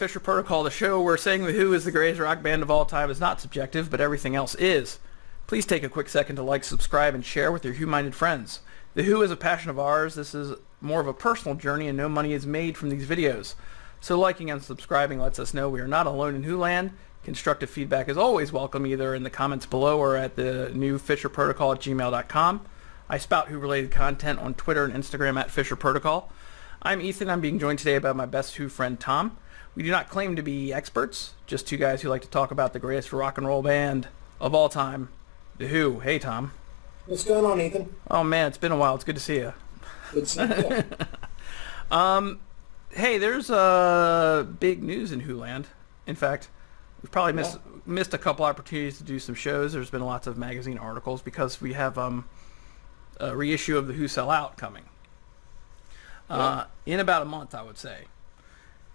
Fisher Protocol, the show where saying The Who is the greatest rock band of all time is not subjective, but everything else is. Please take a quick second to like, subscribe, and share with your Who-minded friends. The Who is a passion of ours. This is more of a personal journey, and no money is made from these videos. So liking and subscribing lets us know we are not alone in Wholand. Constructive feedback is always welcome, either in the comments below or at the new fisherprotocol@gmail.com. I spout Who-related content on Twitter and Instagram at Fisher Protocol. I'm Ethan. I'm being joined today by my best Who friend, Tom. We do not claim to be experts, just two guys who like to talk about the greatest rock and roll band of all time, The Who. Hey, Tom. What's going on, Ethan? Oh, man, it's been a while. It's good to see you. Good to see you. Hey, there's big news in Wholand. In fact, we've probably missed a couple opportunities to do some shows. There's been lots of magazine articles because we have a reissue of The Who Sell Out coming. In about a month, I would say.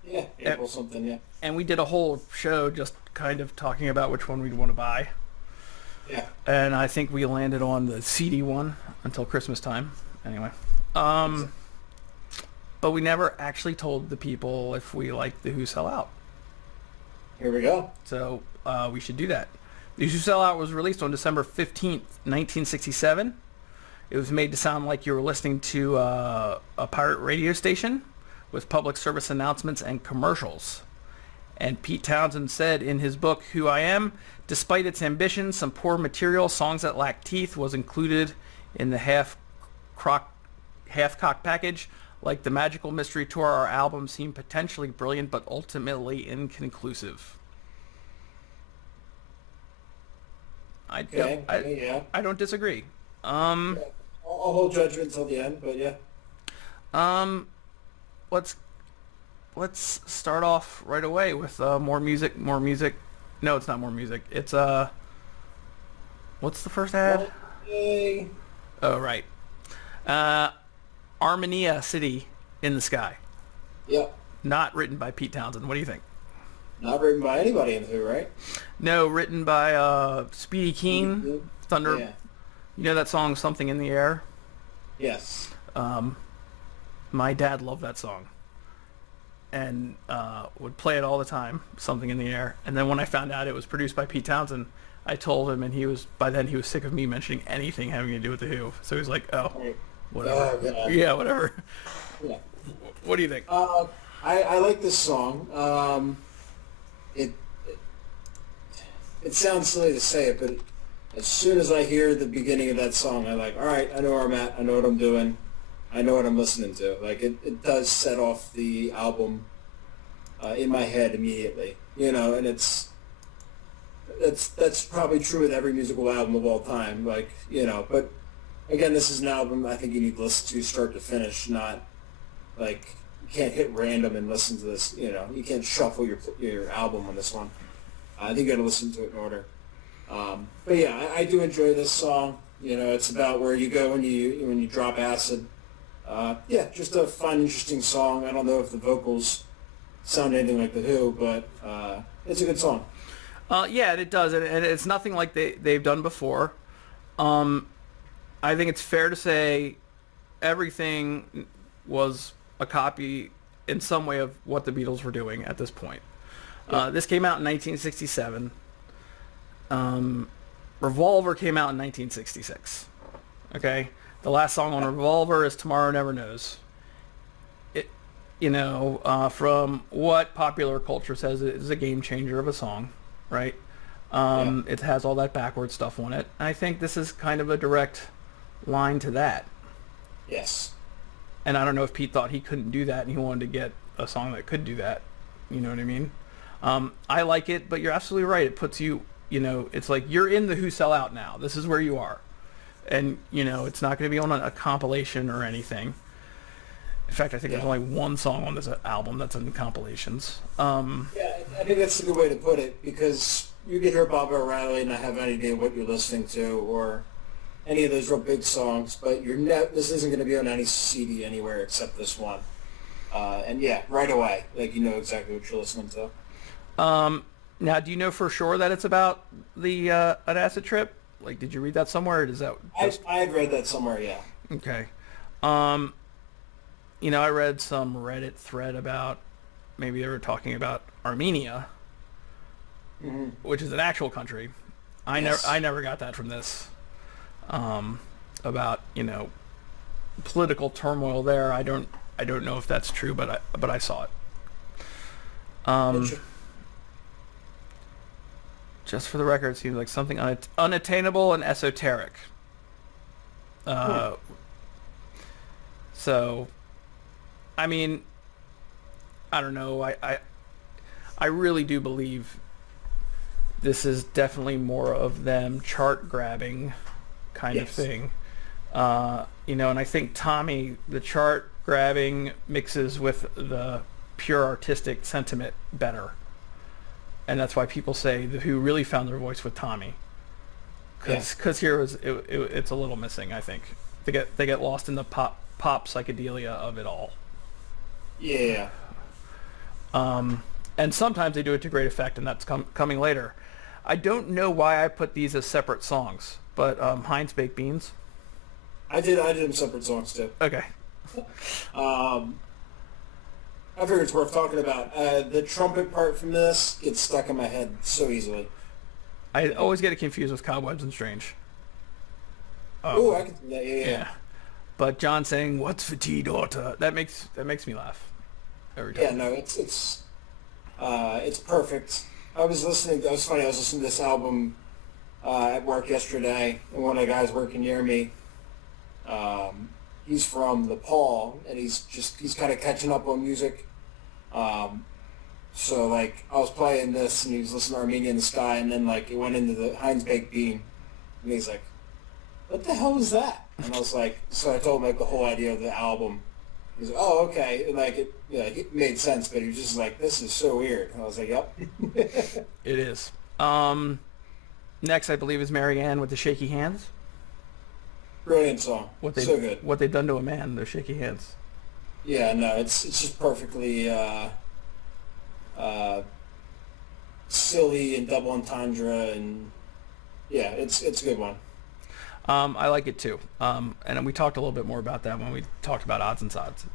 Yeah, April something, yeah. And we did a whole show just kind of talking about which one we'd want to buy. Yeah. And I think we landed on the CD one until Christmas time. Anyway. But we never actually told the people if we liked The Who Sell Out. Here we go. So we should do that. The Who Sell Out was released on December 15th, 1967. It was made to sound like you were listening to a pirate radio station with public service announcements and commercials. And Pete Townshend said in his book, Who I Am, despite its ambition, some poor material, songs that lack teeth, was included in the half-cocked package. Like the Magical Mystery Tour, our album seemed potentially brilliant, but ultimately inconclusive. I don't disagree. I'll hold judgment until the end, but yeah. Let's start off right away with more music. No, it's not more music. It's what's the first ad? Yay. Oh, right. Armenia City in the Sky. Yep. Not written by Pete Townshend. What do you think? Not written by anybody in Who, right? No, written by Speedy Keen. Thunder. Yeah. You know that song, Something in the Air? Yes. My dad loved that song and would play it all the time, Something in the Air. And then when I found out it was produced by Pete Townshend, I told him, and by then he was sick of me mentioning anything having to do with The Who. So he's like, oh, whatever. Yeah, whatever. Yeah. What do you think? I like this song. It sounds silly to say it, but as soon as I hear the beginning of that song, I'm like, all right, I know where I'm at. I know what I'm doing. I know what I'm listening to. Like, it does set off the album in my head immediately, and that's probably true with every musical album of all time, like, but again, this is an album I think you need to listen to start to finish, not like you can't hit random and listen to this, you can't shuffle your album on this one. I think you got to listen to it in order. But yeah, I do enjoy this song. It's about where you go when you drop acid. Yeah, just a fun, interesting song. I don't know if the vocals sound anything like The Who, but it's a good song. Yeah, it does, and it's nothing like they've done before. I think it's fair to say everything was a copy in some way of what the Beatles were doing at this point. Yeah. This came out in 1967. Revolver came out in 1966. Okay? The last song on Revolver is Tomorrow Never Knows. It, from what popular culture says, it is a game changer of a song, right? It has all that backward stuff on it. I think this is kind of a direct line to that. Yes. And I don't know if Pete thought he couldn't do that and he wanted to get a song that could do that. You know what I mean? I like it, but you're absolutely right. It puts you, it's like you're in the Who Sell Out now. This is where you are. And, it's not going to be on a compilation or anything. In fact, I think there's only one song on this album that's in compilations. Yeah, I think that's a good way to put it, because you can hear Bob O'Reilly and not have any idea what you're listening to, or any of those real big songs, but this isn't going to be on any CD anywhere except this one. And yeah, right away, like, you know exactly what you're listening to. Now, do you know for sure that it's about the an acid trip? Like, did you read that somewhere, or does that just... I had read that somewhere, yeah. Okay. I read some Reddit thread about maybe they were talking about Armenia, which is an actual country. I never got that from this. About, you know, political turmoil there. I don't know if that's true, but I saw it. Just for the record, it seems like something unattainable and esoteric. So, I mean, I don't know. I really do believe this is definitely more of them chart grabbing kind of thing. You know, and I think Tommy, the chart grabbing mixes with the pure artistic sentiment better. And that's why people say the Who really found their voice with Tommy. Because here it's a little missing, I think. They get lost in the pop psychedelia of it all. Yeah. And sometimes they do it to great effect, and that's coming later. I don't know why I put these as separate songs, but Heinz Baked Beans. I did them separate songs too. Okay. I figure it's worth talking about. The trumpet part from this gets stuck in my head so easily. I always get it confused with Cobwebs and Strange. Oh, I can do that. Yeah. But John saying, "What's for tea, daughter?" That makes me laugh every time. Yeah, no, it's perfect. I was listening to this album at work yesterday, and one of the guys working near me, he's from Nepal, and he's kind of catching up on music. So like I was playing this, and he was listening to Armenia in the Sky, and then like it went into the Heinz Baked Bean, and he's like, "What the hell was that?" And I was like, so I told him like the whole idea of the album. He's like, "Oh, okay," and like it made sense, but he was just like, "This is so weird." And I was like, "Yep." It is. Next, I believe, is Mary Ann with the Shaky Hands. Brilliant song. So good. What they've done to a man, those shaky hands. Yeah, no, it's just perfectly silly and double entendre, and yeah, it's a good one. I like it too. And we talked a little bit more about that when we talked about Odds and Sods.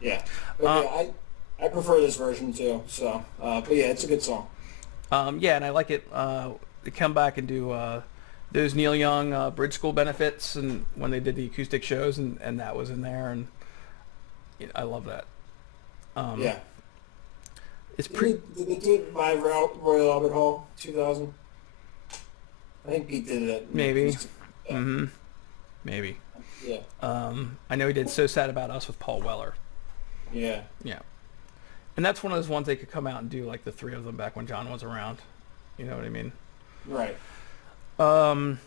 Yeah. But I prefer this version too. So, but yeah, it's a good song. Yeah, and I like it. They come back and do those Neil Young Bridge School benefits, and when they did the acoustic shows, and that was in there, and I love that. Yeah. It's did they do it live Royal Albert Hall 2000? I think Pete did it. Maybe. Maybe. Yeah. I know he did So Sad About Us with Paul Weller. Yeah. Yeah. And that's one of those ones they could come out and do, like the three of them back when John was around. You know what I mean? Right. And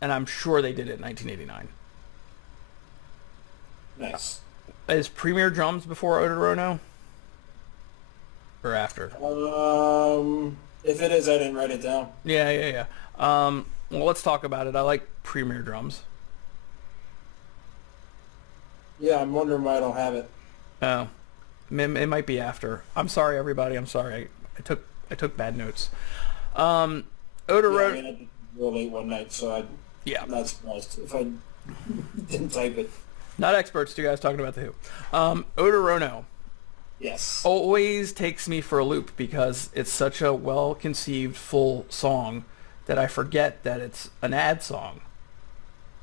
I'm sure they did it in 1989. Nice. Is Premier Drums before Odorono? Or after? If it is, I didn't write it down. Yeah. Well, let's talk about it. I like Premier Drums. Yeah, I'm wondering why I don't have it. Oh. It might be after. I'm sorry, everybody. I'm sorry. I took bad notes. Odorono. Yeah, I did it real late one night, so I'm not surprised if I didn't type it. Not experts, two guys talking about the Who. Odorono. Yes. Always takes me for a loop because it's such a well-conceived, full song that I forget that it's an ad song.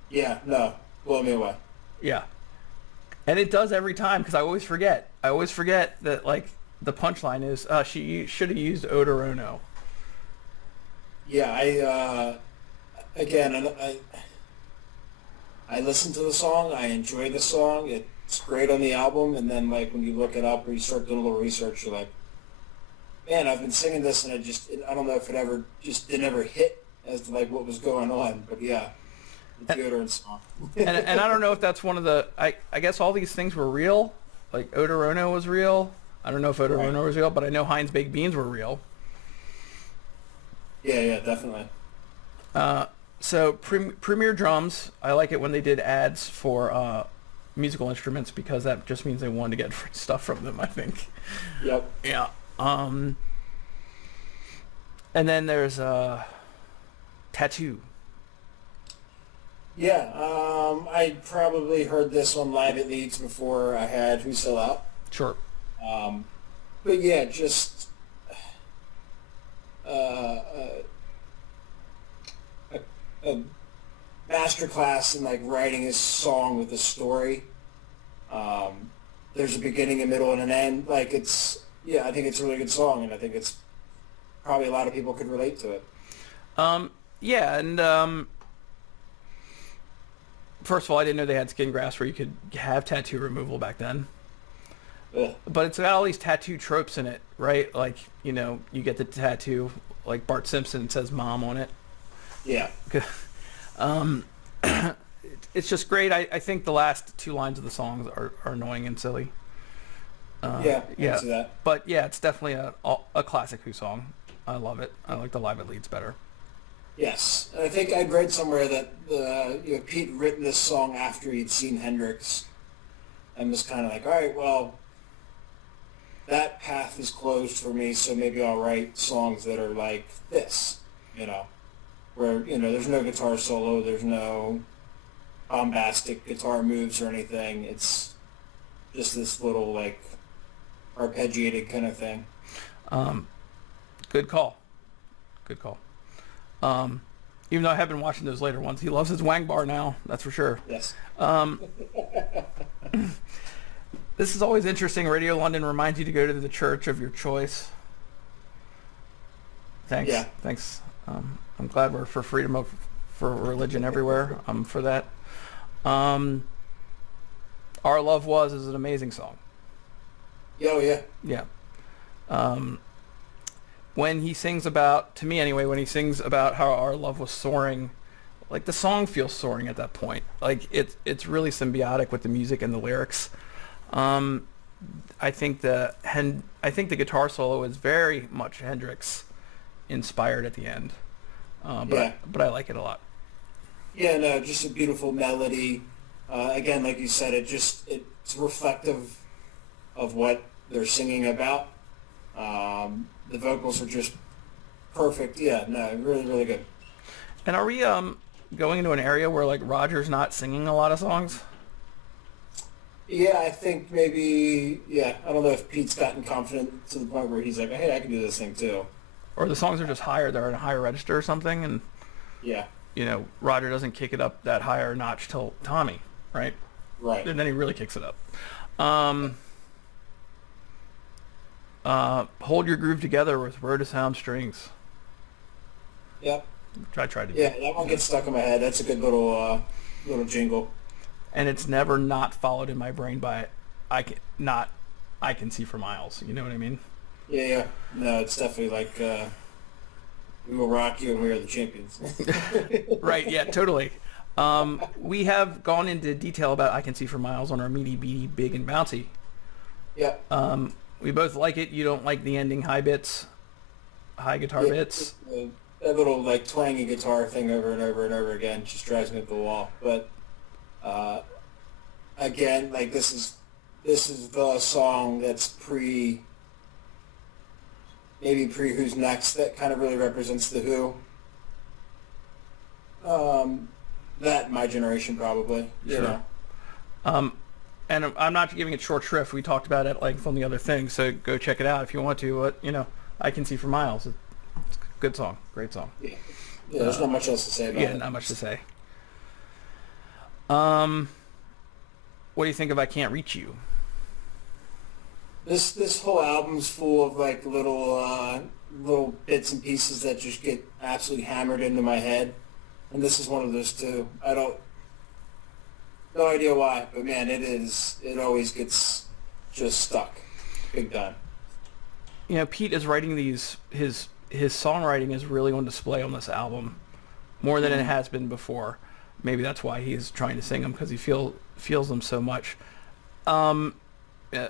Yeah, no. Blow me away. Yeah. And it does every time because I always forget. I always forget that, like, the punchline is, she should have used Odorono. Yeah, I listen to the song. I enjoy the song. It's great on the album. And then, like, when you look it up or you start doing a little research, you're like, man, I've been singing this, and I don't know if it never hit as to, like, what was going on. But, yeah, the deodorant song. and I don't know if that's one of the, I guess all these things were real. Like, Odorono was real. I don't know if Odorono was real, but I know Heinz Baked Beans were real. Yeah, definitely. So Premier Drums, I like it when they did ads for musical instruments because that just means they wanted to get free stuff from them, I think. Yep. Yeah. And then there's Tattoo. Yeah, I probably heard this one live at Leeds before I had Who's Still Out. Sure. But yeah, just a masterclass in like writing a song with a story. There's a beginning, a middle, and an end. Like I think it's a really good song, and I think it's probably a lot of people could relate to it. Yeah, and first of all, I didn't know they had skin grafts where you could have tattoo removal back then. Ugh. But it's got all these tattoo tropes in it, right? Like, you know, you get the tattoo, like Bart Simpson says "mom" on it. Yeah. It's just great. I think the last two lines of the songs are annoying and silly. Yeah. That. But yeah, it's definitely a classic Who song. I love it. I like the live it leads better. Yes, and I think I'd read somewhere that Pete written this song after he'd seen Hendrix, and was kind of like, all right, well, that path is closed for me, so maybe I'll write songs that are like this, where there's no guitar solo, there's no bombastic guitar moves or anything. It's just this little like arpeggiated kind of thing. Good call. Even though I have been watching those later ones, he loves his wang bar now. That's for sure. Yes. This is always interesting. Radio London reminds you to go to the church of your choice. Thanks. Yeah. Thanks. I'm glad we're for freedom for religion everywhere. I'm for that. Our Love Was is an amazing song. Oh, yeah. Yeah. When he sings about, to me anyway, when he sings about how our love was soaring, like the song feels soaring at that point. Like it's really symbiotic with the music and the lyrics. I think the guitar solo is very much Hendrix inspired at the end. But I like it a lot. Yeah, no, just a beautiful melody. Again, like you said, it's reflective of what they're singing about. The vocals are just perfect. Yeah, no, really, really good. And are we going into an area where like Roger's not singing a lot of songs? Yeah, I think maybe. Yeah, I don't know if Pete's gotten confident to the point where he's like, "Hey, I can do this thing too." Or the songs are just higher; they're in a higher register or something, and yeah, Roger doesn't kick it up that higher notch till Tommy, right? Right. And then he really kicks it up. Hold Your Groove Together with Word to Sound strings. Yep. I tried to. Yeah, that one gets stuck in my head. That's a good little jingle. And it's never not followed in my brain by I Can See for Miles. You know what I mean? Yeah. No, it's definitely like We Will Rock You and We Are the Champions. Right. Yeah. Totally. We have gone into detail about I Can See for Miles on our Meaty Beady Big and Bouncy. Yep. We both like it. You don't like the ending high guitar bits. That little like twangy guitar thing over and over and over again just drives me up the wall. But again, like this is the song that's maybe pre Who's Next, that kind of really represents the Who. That my generation probably. Sure. And I'm not giving it short shrift. We talked about it at length on the other thing, so go check it out if you want to. But I Can See for Miles. It's a good song, great song. Yeah, there's not much else to say about it. Yeah, not much to say. What do you think of I Can't Reach You? This whole album's full of like little bits and pieces that just get absolutely hammered into my head, and this is one of those too. No idea why, but man, it always gets just stuck, big time. Pete is writing these. His songwriting is really on display on this album, more than it has been before. Maybe that's why he's trying to sing them, because he feels them so much.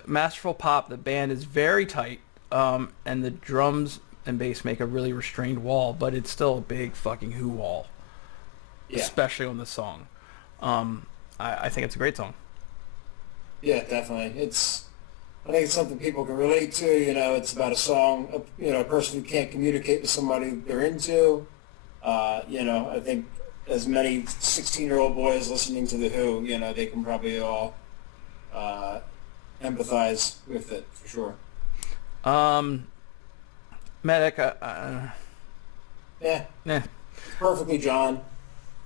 Masterful Pop, the band is very tight, and the drums and bass make a really restrained wall, but it's still a big fucking Who wall, especially on this song. I think it's a great song. Yeah, definitely. I think it's something people can relate to. It's about a song, a person who can't communicate with somebody they're into. I think as many 16-year-old boys listening to The Who, they can probably all empathize with it, for sure. Medic, Yeah. Perfectly John.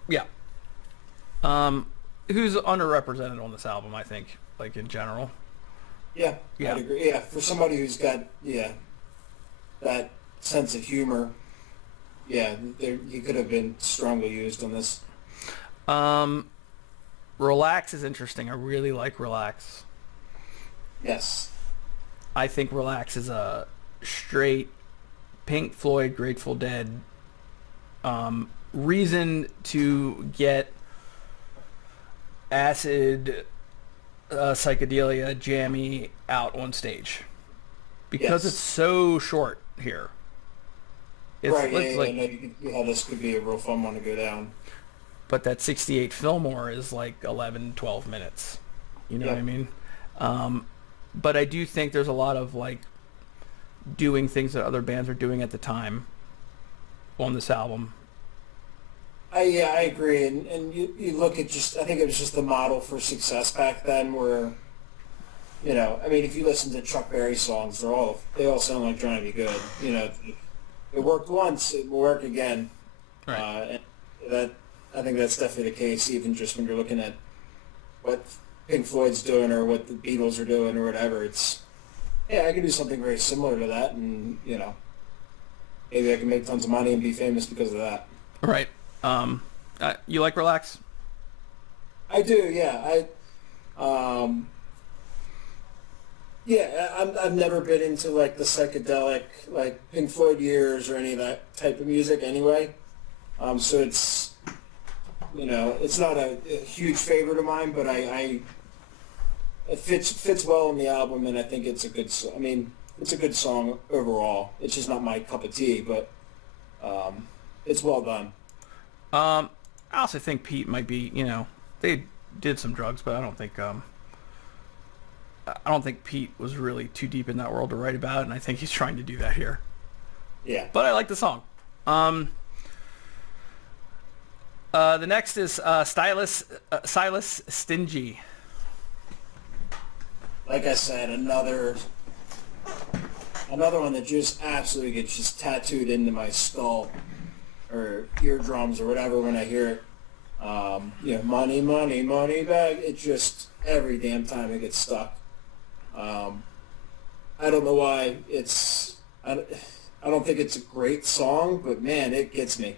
Yeah. Who's underrepresented on this album, I think, like in general. Yeah, Yeah. I'd agree. Yeah, for somebody who's got that sense of humor, he could have been strongly used on this. Relax is interesting. I really like Relax. Yes. I think Relax is a straight Pink Floyd, Grateful Dead reason to get acid, psychedelia, jammy out on stage. Because Yes. it's so short here. It's Right, like, no, you can see how this could be a real fun one to go down. but that 68 Fillmore is like 11, 12 minutes. You know what I mean? But I do think there's a lot of like doing things that other bands are doing at the time on this album. I agree, and you look at I think it was just the model for success back then, where, I mean, if you listen to Chuck Berry songs, they all sound like trying to be good. It worked once, it will work again. Right. And I think that's definitely the case, even just when you're looking at what Pink Floyd's doing or what the Beatles are doing or whatever. I can do something very similar to that, and maybe I can make tons of money and be famous because of that. Right. You like Relax? I do, yeah. I've never been into like the psychedelic, like Pink Floyd years or any of that type of music anyway. So it's not a huge favorite of mine, but it fits well in the album, and I think it's a good. I mean, it's a good song overall. It's just not my cup of tea, but it's well done. I also think Pete might be, they did some drugs, but I don't think Pete was really too deep in that world to write about, and I think he's trying to do that here. Yeah. But I like the song. The next is Silas Stingy. Like I said, another one that just absolutely gets just tattooed into my skull or eardrums or whatever when I hear it. Money, money, money bag. It just, every damn time it gets stuck. I don't know why I don't think it's a great song, but man, it gets me.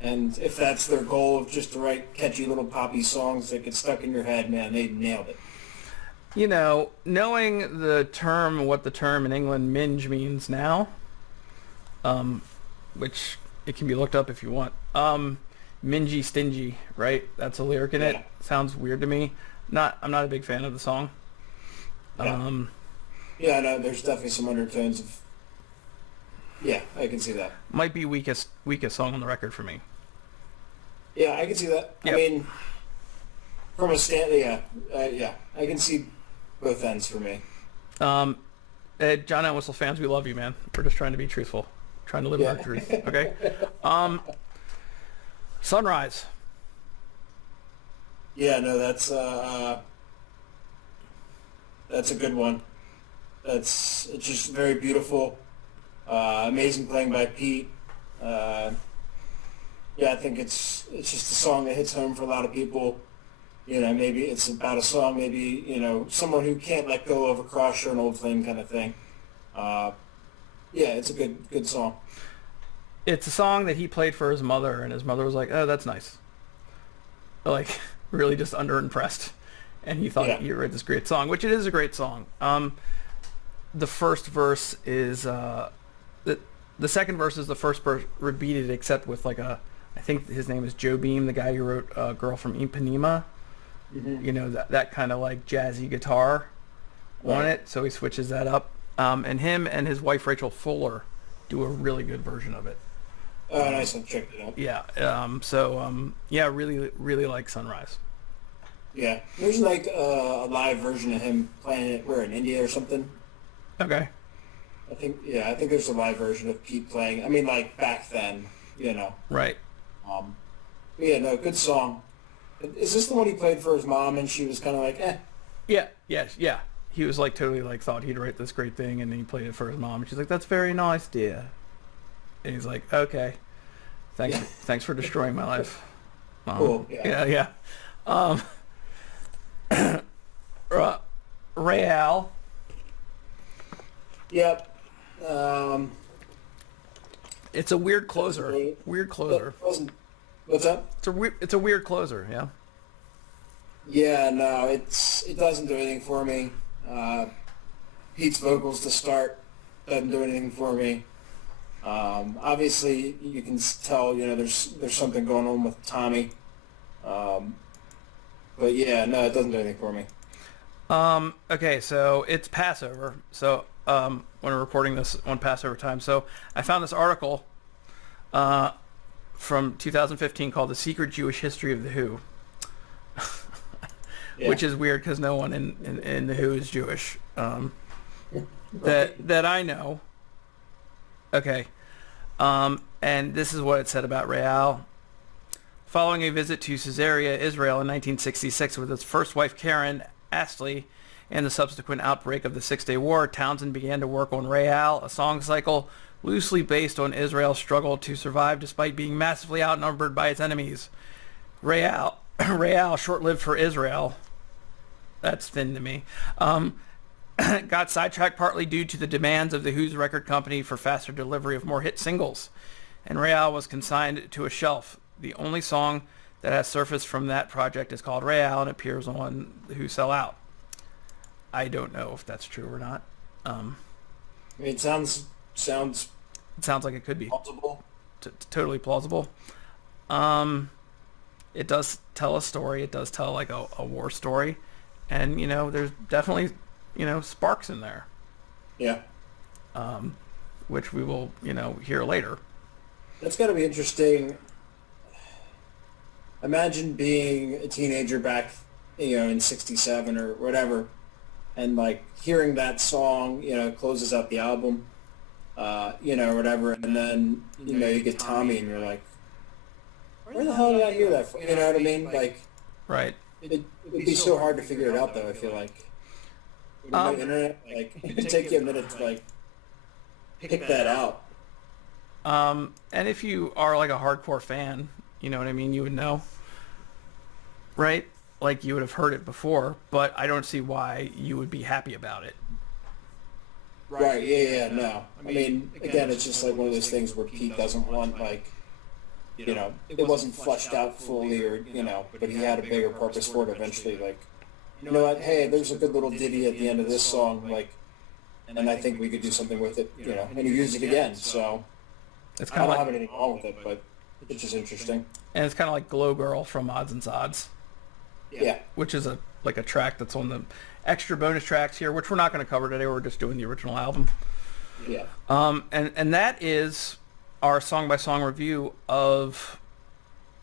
And if that's their goal of just to write catchy little poppy songs that get stuck in your head, man, they nailed it. Knowing what the term in England minge means now, which it can be looked up if you want. Mingy stingy, right? That's a lyric in it. Sounds weird to me. I'm not a big fan of the song. Yeah, no, there's definitely some undertones of. Yeah, I can see that. Might be weakest song on the record for me. Yeah, I can see that. Yep. I mean, from a I can see both ends for me. John Entwistle fans, we love you, man. We're just trying to be truthful, trying to live our truth. Okay. Sunrise. Yeah, no, that's a good one. It's just very beautiful. Amazing playing by Pete. I think it's just a song that hits home for a lot of people. Maybe it's about a song, maybe, someone who can't let go of a crush or an old flame kind of thing. It's a good song. It's a song that he played for his mother, and his mother was like, oh, that's nice. Like, really just underimpressed. And he thought he wrote this great song, which it is a great song. The first verse is... The second verse is the first verse repeated, except with like I think his name is Joe Beam, the guy who wrote Girl from Ipanema. Mm-hmm. That kind of like jazzy guitar on it. So he switches that up. And him and his wife Rachel Fuller do a really good version of it. Oh, nice. I'll check it out. Yeah. Really, really like Sunrise. Yeah. There's like a live version of him playing it in India or something. Okay. I think there's a live version of Pete playing. I mean, like back then, Right. Good song. Is this the one he played for his mom and she was kind of like, eh? Yeah. He was like totally like thought he'd write this great thing, and then he played it for his mom, and she's like, that's very nice, dear. And he's like, okay. Thanks for destroying my life. Cool. Yeah. Real. Yep. It's a weird closer. Weird closer. What's up? It's a weird closer. Yeah. Yeah. No, it doesn't do anything for me. Pete's vocals to start doesn't do anything for me. Obviously, you can tell, there's something going on with Tommy. But yeah, no, it doesn't do anything for me. Okay, so it's Passover. So when we're recording this on Passover time, so I found this article from 2015 called "The Secret Jewish History of the Who," Yeah. which is weird because no one in the Who is Jewish that I know. Okay. And this is what it said about Real. Following a visit to Caesarea, Israel in 1966 with his first wife Karen Astley and the subsequent outbreak of the Six-Day War, Townshend began to work on Real, a song cycle loosely based on Israel's struggle to survive despite being massively outnumbered by its enemies. Real, short-lived for Israel. That's thin to me. Got sidetracked partly due to the demands of the Who's record company for faster delivery of more hit singles, and Real was consigned to a shelf. The only song that has surfaced from that project is called Real and appears on The Who Sell Out. I don't know if that's true or not. It sounds It sounds like it could be. plausible. Totally plausible. It does tell a story. It does tell like a war story, and there's definitely sparks in there, Yeah. which we will hear later. That's got to be interesting. Imagine being a teenager back, in '67 or whatever, and like hearing that song, closes out the album, or whatever, and then you get Tommy, and you're like, where the hell did I hear that from? You know what I mean? Like, Right. it'd be so hard to figure it out, though. I feel like. With the internet, like, it'd take you a minute to like pick that out. And if you are like a hardcore fan, you know what I mean, you would know, right? Like you would have heard it before, but I don't see why you would be happy about it. Right, yeah, no. I mean, again, it's just like one of those things where Pete doesn't want, like, it wasn't fleshed out fully or, but he had a bigger purpose for it eventually. Like, you know what, hey, there's a good little ditty at the end of this song, like, and I think we could do something with it, and he used it again, so It's I kind don't of have like, anything wrong with it, but it's just interesting. and it's kind of like Glow Girl from Odds and Sods, Yeah, which is a track that's on the extra bonus tracks here, which we're not going to cover today. We're just doing the original album. yeah. And that is our song-by-song review of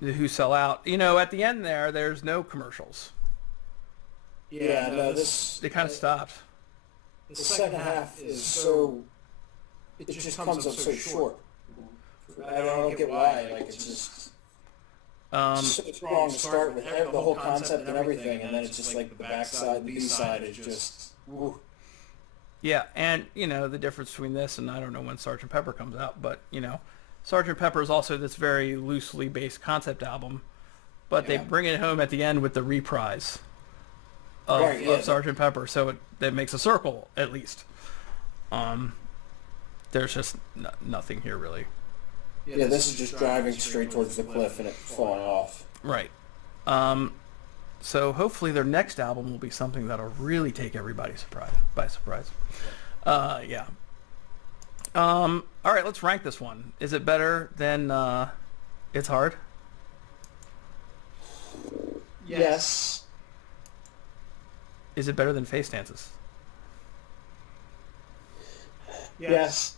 The Who Sell Out. At the end there's no commercials. Yeah, no, this... They kind of stopped. The second half is so... It just comes up so short. I don't get why. Like, it's just... so strong to start with the whole concept and everything, and then it's just like the backside, the B-side is just... Woo. Yeah, and, the difference between this and I don't know when Sgt. Pepper comes out, but, Sgt. Pepper is also this very loosely based concept album, but they Yeah. bring it home at the end with the reprise of, Right, yeah. of Sgt. Pepper, so that makes a circle, at least. There's just nothing here, really. Yeah, this is just driving straight towards the cliff and it falling off. Right. So hopefully their next album will be something that'll really take everybody by surprise. Yeah. All right, let's rank this one. Is it better than It's Hard? Yes. Is it better than Face Dances? Yes.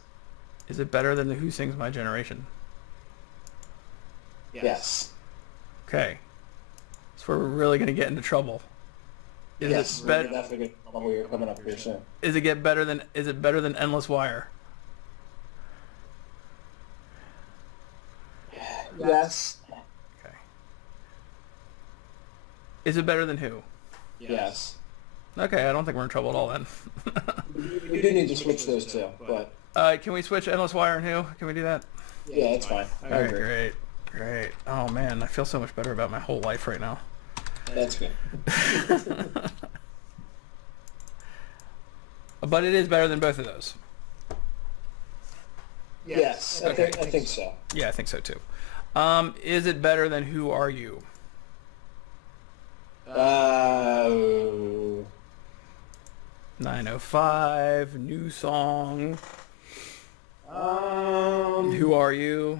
Is it better than the Who Sings My Generation? Yes. Okay. That's where we're really going to get into trouble. Is Yes. it We're better? definitely going to coming up here soon. Is it better than Endless Wire? Yes. Okay. Is it better than Who? Yes. Okay, I don't think we're in trouble at all then. We do need to switch those two, but Can we switch Endless Wire and Who? Can we do that? yeah, it's fine. I All right, agree. great. Great. Oh man, I feel so much better about my whole life right now. That's good. But it is better than both of those. Yes, I think so. Yeah, I think so too. Is it better than Who Are You? 905, new song. Who Are You?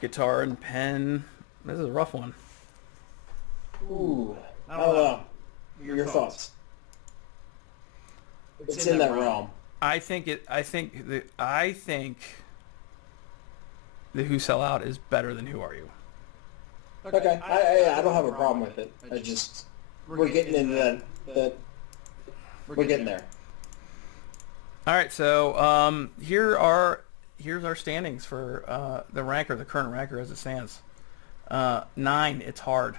Guitar and pen. This is a rough one. Ooh, I don't know. Your thoughts? It's in that realm. I think the Who Sell Out is better than Who Are You. Okay, I don't have a problem with it. We're getting into that. We're getting there. All right, so here's our standings for the current ranker as it stands. 9, It's Hard.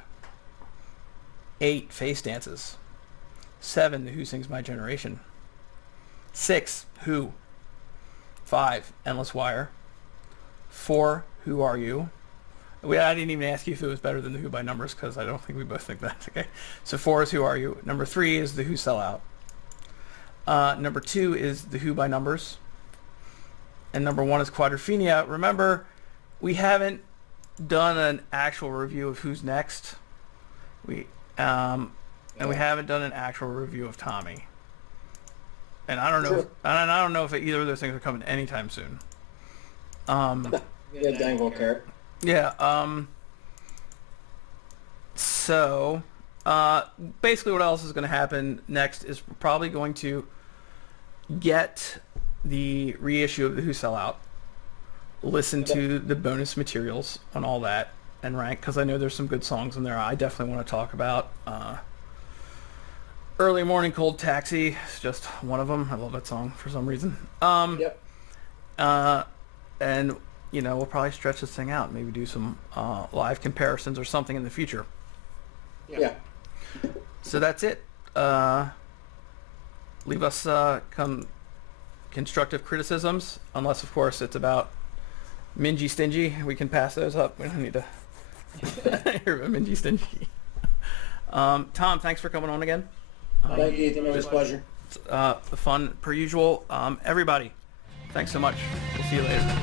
8, Face Dances. 7, The Who Sings My Generation. 6, Who. 5, Endless Wire. 4, Who Are You? I didn't even ask you if it was better than The Who by numbers because I don't think we both think that. Okay, so 4 is Who Are You. Number 3 is The Who Sell Out. Number 2 is The Who by numbers. And number 1 is Quadrophenia. Remember, we haven't done an actual review of Who's Next. We haven't done an actual review of Tommy. And I don't know. Sure. I don't know if either of those things are coming anytime soon. Yeah, dangle carrot. Yeah. So, basically, what else is going to happen next is we're probably going to get the reissue of the Who Sell Out, listen to the bonus materials on all that, and rank, because I know there's some good songs in there I definitely want to talk about. Early Morning Cold Taxi is just one of them. I love that song for some reason. Yep. And, we'll probably stretch this thing out, maybe do some live comparisons or something in the future. Yeah. So that's it. Leave us some constructive criticisms, unless, of course, it's about Mingy Stingy. We can pass those up. We don't need to hear about Mingy Stingy. Tom, thanks for coming on again. Thank you. It was a pleasure. Fun per usual. Everybody, thanks so much. We'll see you later.